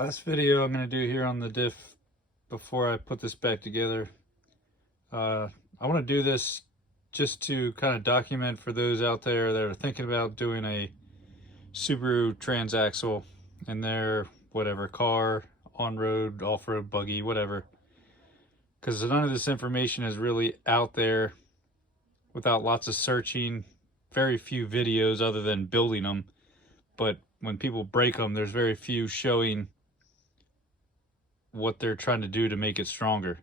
Last video I'm going to do here on the diff before I put this back together. I want to do this just to kind of document for those out there that are thinking about doing a Subaru transaxle in their whatever car, on-road, off-road, buggy, whatever. Because none of this information is really out there without lots of searching, very few videos other than building them. But when people break them, there's very few showing what they're trying to do to make it stronger.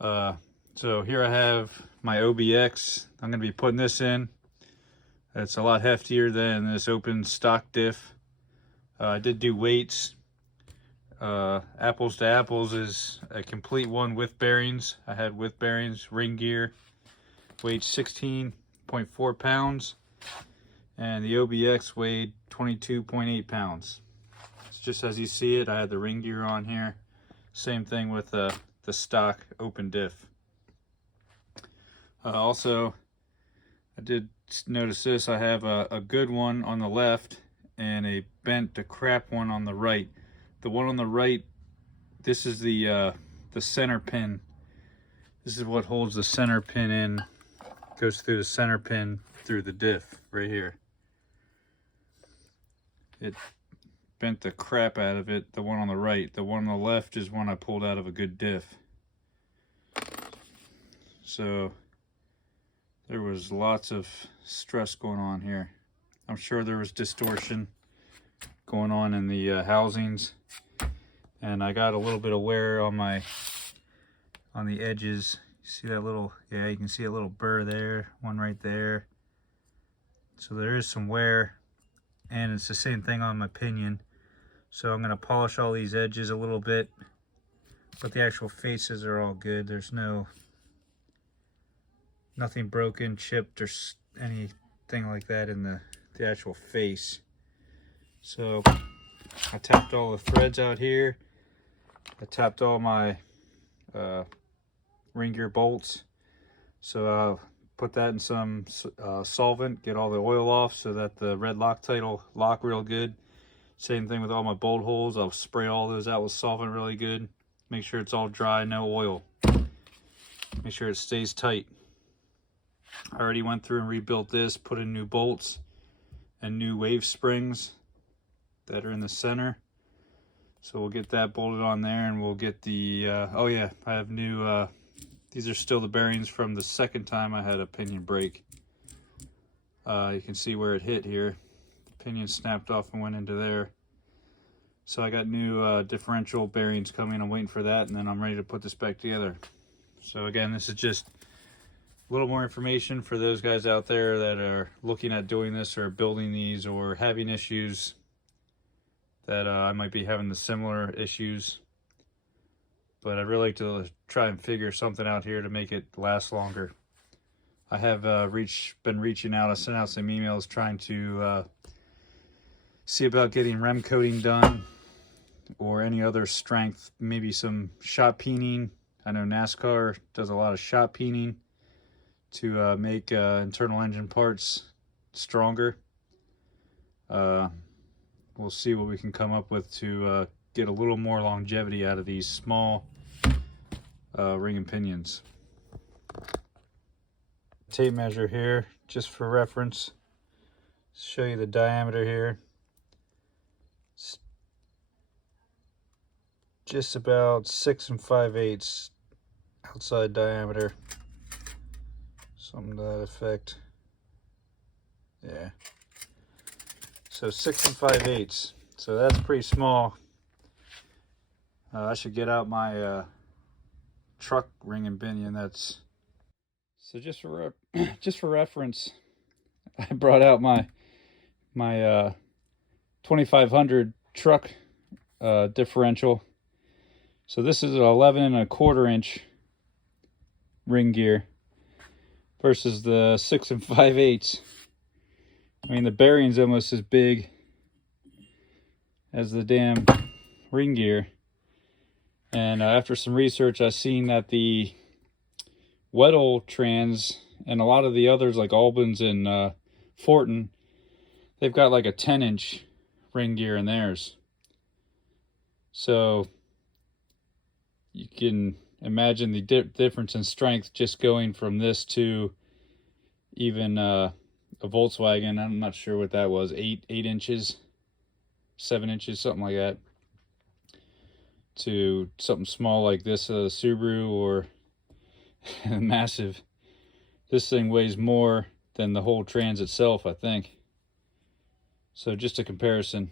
So here I have my OBX. I'm going to be putting this in. It's a lot heftier than this open stock diff. I did do weights. Apples to apples is a complete one with bearings. I had with bearings, ring gear, weighed 16.4 pounds, and the OBX weighed 22.8 pounds. It's just as you see it. I had the ring gear on here. Same thing with the stock open diff. Also, I did notice this. I have a good one on the left and a bent to crap one on the right. The one on the right, this is the center pin. This is what holds the center pin in. Goes through the center pin through the diff right here. It bent the crap out of it, the one on the right. The one on the left is one I pulled out of a good diff. So there was lots of stress going on here. I'm sure there was distortion going on in the housings, and I got a little bit of wear on the edges. You see that little, yeah, you can see a little burr there, one right there. So there is some wear, and it's the same thing on my pinion. So I'm going to polish all these edges a little bit, but the actual faces are all good. There's nothing broken, chipped, or anything like that in the actual face. So I tapped all the threads out here. I tapped all my ring gear bolts. So I'll put that in some solvent, get all the oil off so that the red Loctite will lock real good. Same thing with all my bolt holes. I'll spray all those out with solvent really good. Make sure it's all dry, no oil. Make sure it stays tight. I already went through and rebuilt this, put in new bolts and new wave springs that are in the center. So we'll get that bolted on there, and we'll get the, oh yeah, I have new, these are still the bearings from the second time I had a pinion break. You can see where it hit here. The pinion snapped off and went into there. So I got new differential bearings coming. I'm waiting for that, and then I'm ready to put this back together. So again, this is just a little more information for those guys out there that are looking at doing this or building these or having issues that I might be having the similar issues. But I'd really like to try and figure something out here to make it last longer. I have been reaching out. I sent out some emails trying to see about getting rem coating done or any other strength, maybe some shot peening. I know NASCAR does a lot of shot peening to make internal engine parts stronger. We'll see what we can come up with to get a little more longevity out of these small ring and pinions. Tape measure here, just for reference. Show you the diameter here. It's just about 6 5/8 outside diameter. Something to that effect. Yeah. So 6 5/8. So that's pretty small. I should get out my truck ring and pinion. That's so just for reference. I brought out my 2500 truck differential. So this is an 11 1/4 inch ring gear versus the 6 5/8. I mean, the bearing's almost as big as the damn ring gear. And after some research, I seen that the Weddell trans and a lot of the others like Albans and Fortin, they've got like a 10-inch ring gear in theirs. So you can imagine the difference in strength just going from this to even a Volkswagen. I'm not sure what that was, 8 inches, 7 inches, something like that, to something small like this, Subaru, or massive. This thing weighs more than the whole Trans itself, I think. So just a comparison.